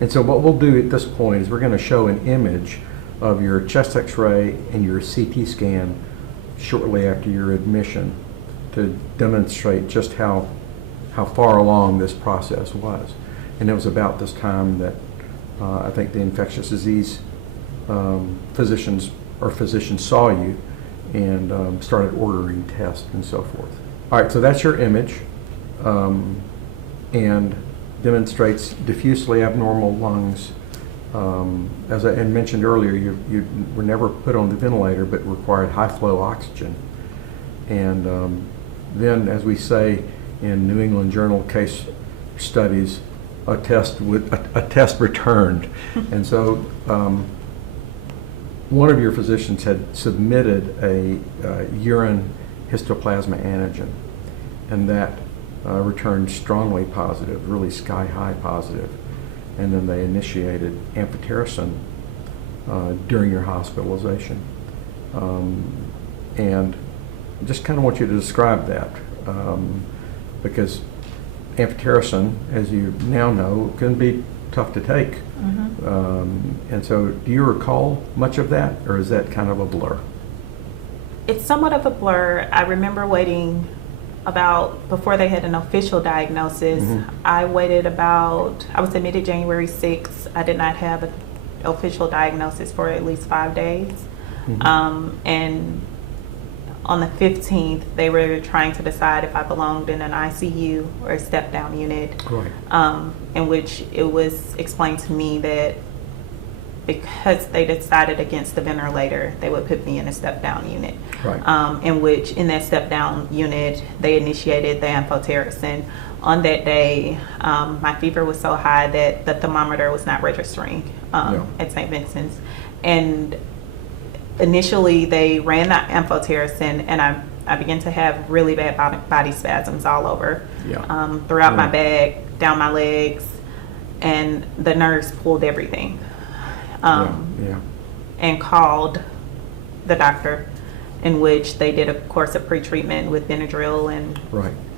And so what we'll do at this point is we're going to show an image of your chest x-ray and your CT scan shortly after your admission to demonstrate just how far along this process was. And it was about this time that I think the infectious disease physicians saw you and started ordering tests and so forth. All right, so that's your image, and demonstrates diffusely abnormal lungs. As I mentioned earlier, you were never put on the ventilator, but required high flow oxygen. And then, as we say in New England Journal case studies, a test returned. And so one of your physicians had submitted a urine histoplasma antigen, and that returned strongly positive, really sky-high positive. And then they initiated amphotericin during your hospitalization. And I just kind of want you to describe that, because amphotericin, as you now know, can be tough to take. And so do you recall much of that, or is that kind of a blur? It's somewhat of a blur. I remember waiting before they had an official diagnosis. I waited I was admitted January 6th. I did not have an official diagnosis for at least 5 days. And on the 15th, they were trying to decide if I belonged in an ICU or a step-down unit, in which it was explained to me that because they decided against the ventilator, they would put me in a step-down unit, in which in that step-down unit, they initiated the amphotericin. On that day, my fever was so high that the thermometer was not registering at St. Vincent's. And initially, they ran the amphotericin, and I began to have really bad body spasms all over, throughout my back, down my legs, and the nurse pulled everything. And called the doctor, in which they did a course of pre-treatment with Benadryl and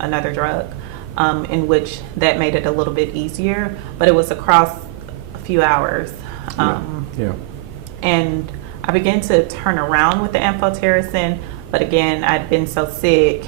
another drug, in which that made it a little bit easier, but it was across a few hours. And I began to turn around with the amphotericin, but again, I'd been so sick.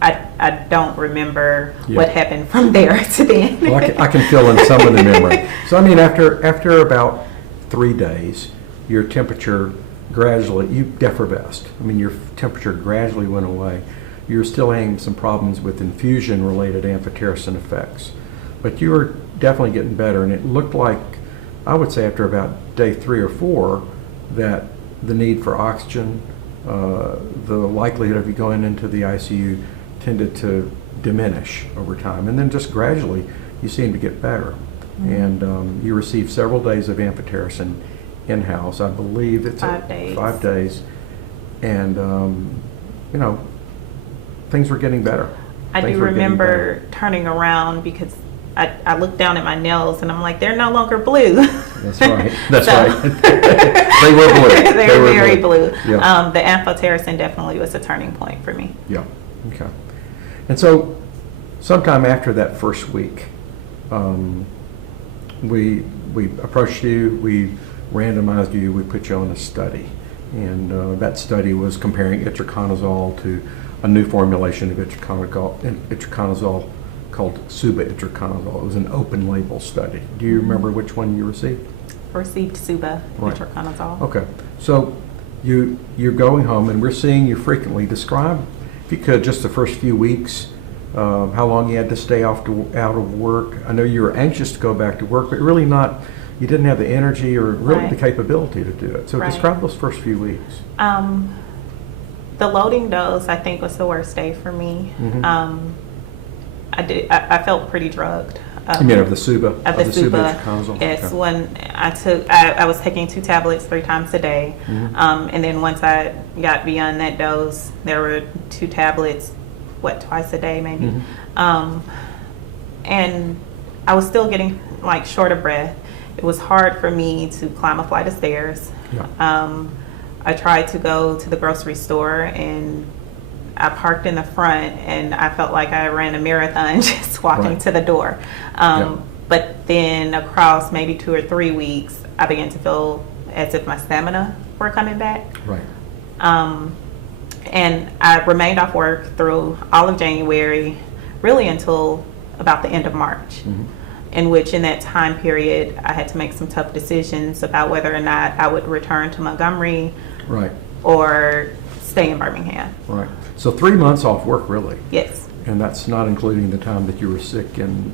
I don't remember what happened from there to then. Well, I can fill in some of the memory. So I mean, after about 3 days, your temperature gradually, you effervesced. I mean, your temperature gradually went away. You were still having some problems with infusion-related amphotericin effects, but you were definitely getting better. And it looked like, I would say after about day 3 or 4, that the need for oxygen, the likelihood of you going into the ICU tended to diminish over time. And then just gradually, you seemed to get better. And you received several days of amphotericin in-house. I believe it's 5 days. 5 days. And, things were getting better. I do remember turning around because I looked down at my nails and I'm like, they're no longer blue. That's right. That's right. They were blue. They were very blue. Yeah. The amphotericin definitely was a turning point for me. Yeah. Okay. And so, sometime after that first week, we approached you. We randomized you. We put you on a study, and that study was comparing itraconazole to a new formulation of itraconazole called suba-itraconazole. It was an open label study. Do you remember which one you received? Received suba-itraconazole. Okay, so you're going home, and we're seeing you frequently. Describe, if you could, just the first few weeks, how long you had to stay out of work. I know you were anxious to go back to work, but really not. You didn't have the energy or really the capability to do it. So describe those first few weeks. The loading dose, I think, was the worst day for me. I felt pretty drugged. You mean of the suba? Of the suba, yes. Okay. When I was taking 2 tablets 3 times a day. And then once I got beyond that dose, there were 2 tablets, twice a day maybe. And I was still getting short of breath. It was hard for me to climb a flight of stairs. I tried to go to the grocery store, and I parked in the front, and I felt like I ran a marathon just walking to the door. But then across maybe 2 or 3 weeks, I began to feel as if my stamina were coming back. Right. And I remained off work through all of January, really until about the end of March, in which in that time period, I had to make some tough decisions about whether or not I would return to Montgomery Right. or stay in Birmingham. Right. So 3 months off work, really? Yes. And that's not including the time that you were sick in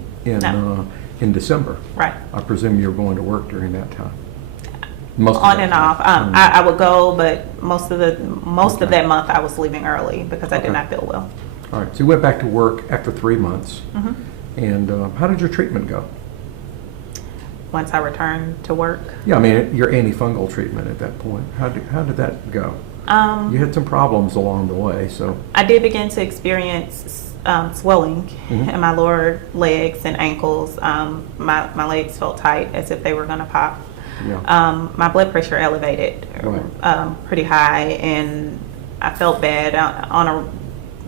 December. Right. I presume you were going to work during that time. Most of On that and time. off. I would go, but most of Okay. that month I was leaving early because I did Okay. not feel well. All right. So you went back to work after 3 months. And how did your treatment go? Once I returned to work, Yeah, I mean, your antifungal treatment at that point. How did that go? You had some problems along the way, so. I did begin to experience swelling in my lower legs and ankles. My legs felt tight as if they were going to pop. Yeah. My blood pressure elevated pretty high, and I felt bad. On a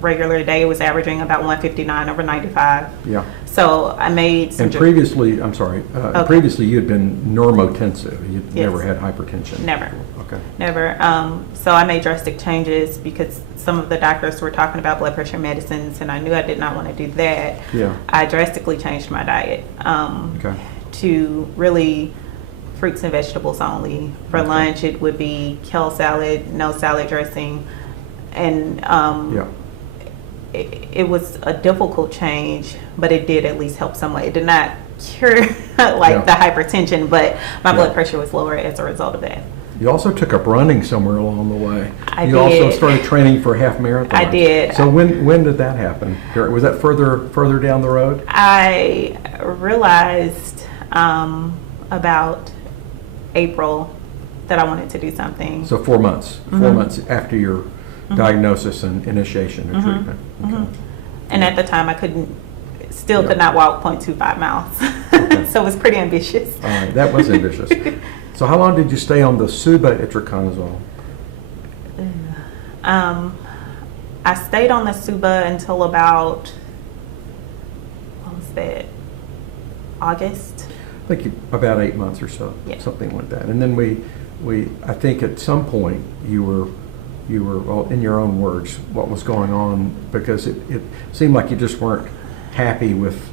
regular day, it was averaging about 159 over 95. Yeah. So I made some... And previously, I'm sorry, previously you had been normotensive. You'd Yes. never had hypertension. Never. Okay. Never. So I made drastic changes because some of the doctors were talking about blood pressure medicines, and I knew I did not want to do that. Yeah. I drastically changed my diet Okay. to really fruits and vegetables only. For Okay. lunch, it would be kale salad, no salad dressing, and Yeah. it was a difficult change, but it did at least help somewhat. It did not cure the hypertension, but my blood pressure was lower as a result of that. You also took up running somewhere along the way. I You also did. started training for half marathons. I did. So when did that happen? Was that further down the road? I realized about April that I wanted to do something. So 4 months. 4 months after your diagnosis and initiation of treatment. Okay. And at the time, I could not walk 0.25 miles. Okay. So it was pretty ambitious. All right, that was ambitious. So how long did you stay on the suba-itraconazole? I stayed on the Suba until about, what was that, August? I think about 8 months or so, Yeah. something like that. And then I think at some point you were, well, in your own words, what was going on, because it seemed like you just weren't happy with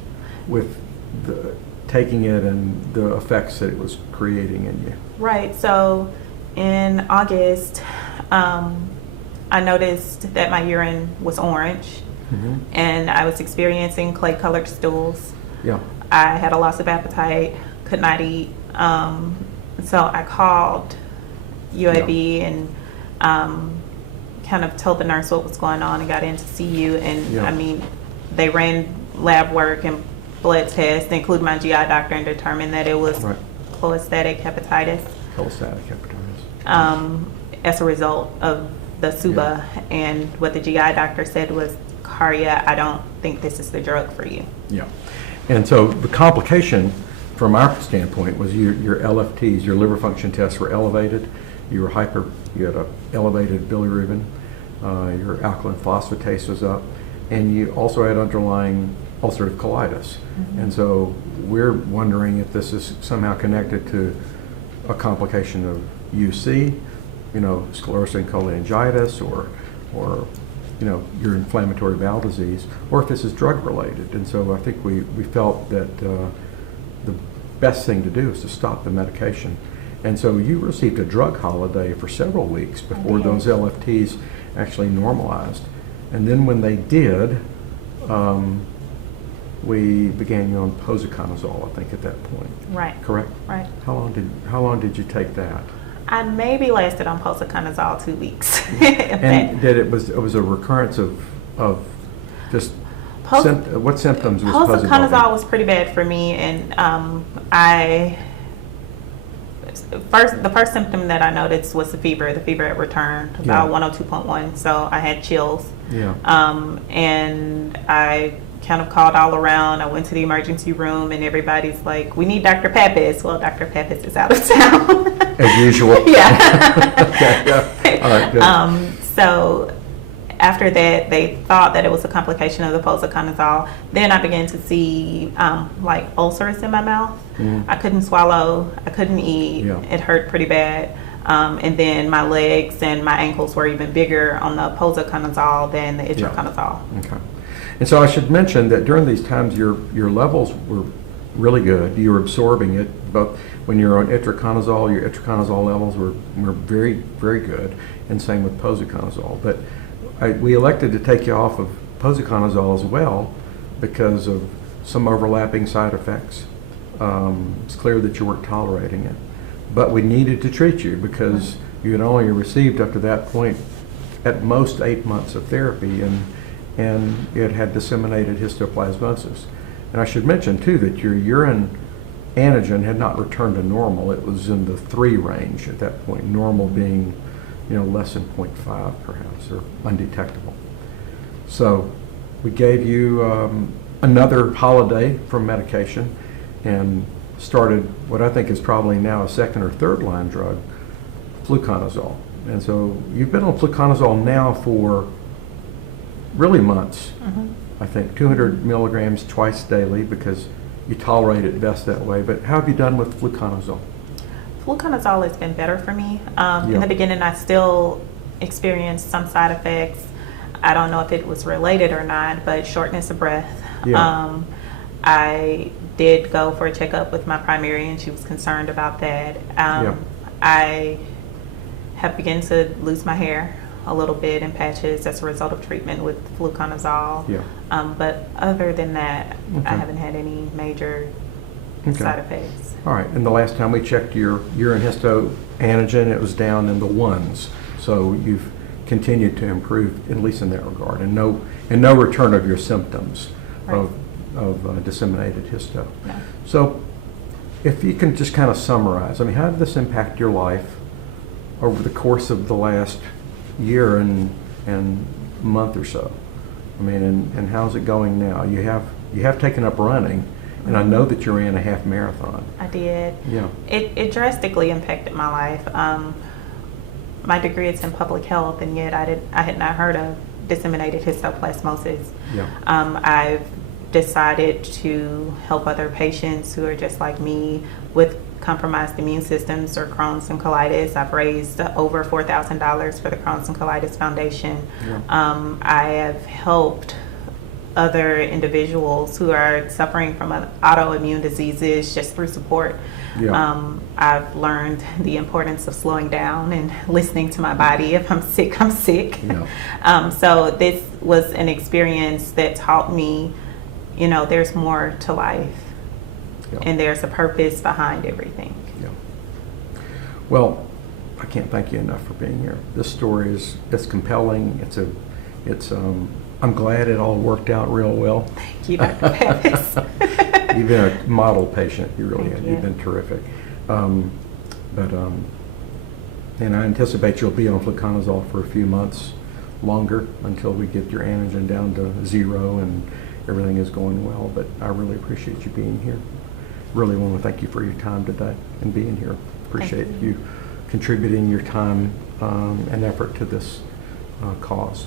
the taking it and the effects that it was creating in you. Right. So in August, I noticed that my urine was orange, and I was experiencing clay-colored stools. Yeah. I had a loss of appetite, could not eat. So I called UAB and kind of told the nurse what was going on and got in to see you. And I mean, they ran lab work and blood tests, including my GI doctor, and determined that it was cholestatic hepatitis. Cholestatic hepatitis. As a result of the Suba. And what the GI doctor said was, Carrea, I don't think this is the drug for you. Yeah. And so the complication from our standpoint was your LFTs, your liver function tests were elevated. You had a elevated bilirubin. Your alkaline phosphatase was up. And you also had underlying ulcerative colitis. And so we're wondering if this is somehow connected to a complication of UC, sclerosing cholangitis, or your inflammatory bowel disease, or if this is drug related. And so I think we felt that the best thing to do is to stop the medication. And so you received a drug holiday for several weeks before those LFTs actually normalized. And then when they did, we began you on posaconazole, I think, at that point. Right. Correct? Right. How long did you take that? I maybe lasted on posaconazole 2 weeks. And it was a recurrence of just what symptoms was posaconazole was pretty bad for me, and the first symptom that I noticed was the fever. The fever had returned about 102.1, so I had chills. Yeah. And I kind of called all around. I went to the emergency room, and everybody's like, "We need Dr. Pappas." Well, Dr. Pappas is out of town. As usual. Yeah. Okay. Yeah. All right. Good. So after that, they thought that it was a complication of the posaconazole. Then I began to see like ulcers in my mouth. I couldn't swallow. I couldn't eat. Yeah. It hurt pretty bad. And then my legs and my ankles were even bigger on the posaconazole than the itraconazole. Okay. And so I should mention that during these times, your levels were really good. You were absorbing it, both when you're on itraconazole, your itraconazole levels were very, very good, and same with posaconazole. But we elected to take you off of posaconazole as well because of some overlapping side effects. It's clear that you weren't tolerating it. But we needed to treat you because you had only received up to that point at most 8 months of therapy, and it had disseminated histoplasmosis. And I should mention too that your urine antigen had not returned to normal. It was in the 3 range at that point, normal being less than 0.5 perhaps, or undetectable. So we gave you another holiday from medication and started what I think is probably now a second or third line drug, fluconazole. And so you've been on fluconazole now for really months. I think 200 milligrams twice daily because you tolerate it best that way. But how have you done with fluconazole? Fluconazole has been better for me. In the beginning, I still experienced some side effects. I don't know if it was related or not, but shortness of breath. I did go for a checkup with my primary, and she was concerned about that. I have begun to lose my hair a little bit in patches as a result of treatment with fluconazole. But other than that, I haven't had any major side effects. All right. And the last time we checked your urine histo antigen, it was down in the 1s. So you've continued to improve, at least in that regard, and no return of your symptoms of disseminated histo. So if you can just kind of summarize, I mean, how did this impact your life over the course of the last year and month or so? I mean, and how's it going now? You have taken up running, and I know that you ran a half marathon. I did. Yeah. It drastically impacted my life. My degree is in public health, and yet I had not heard of disseminated histoplasmosis. I've decided to help other patients who are just like me with compromised immune systems or Crohn's and colitis. I've raised over $4,000 for the Crohn's and Colitis Foundation. I have helped other individuals who are suffering from autoimmune diseases just through support. I've learned the importance of slowing down and listening to my body. If I'm sick, I'm sick. So this was an experience that taught me, there's more to life. And there's a purpose behind everything. Well, I can't thank you enough for being here. This story it's compelling. I'm glad it all worked out real well. Thank you, Dr. Pappas. You've been a model patient. You really have. You've been terrific. And I anticipate you'll be on fluconazole for a few months longer until we get your antigen down to 0 and everything is going well. But I really appreciate you being here. Really want to thank you for your time today and being here. Appreciate you contributing your time and effort to this cause.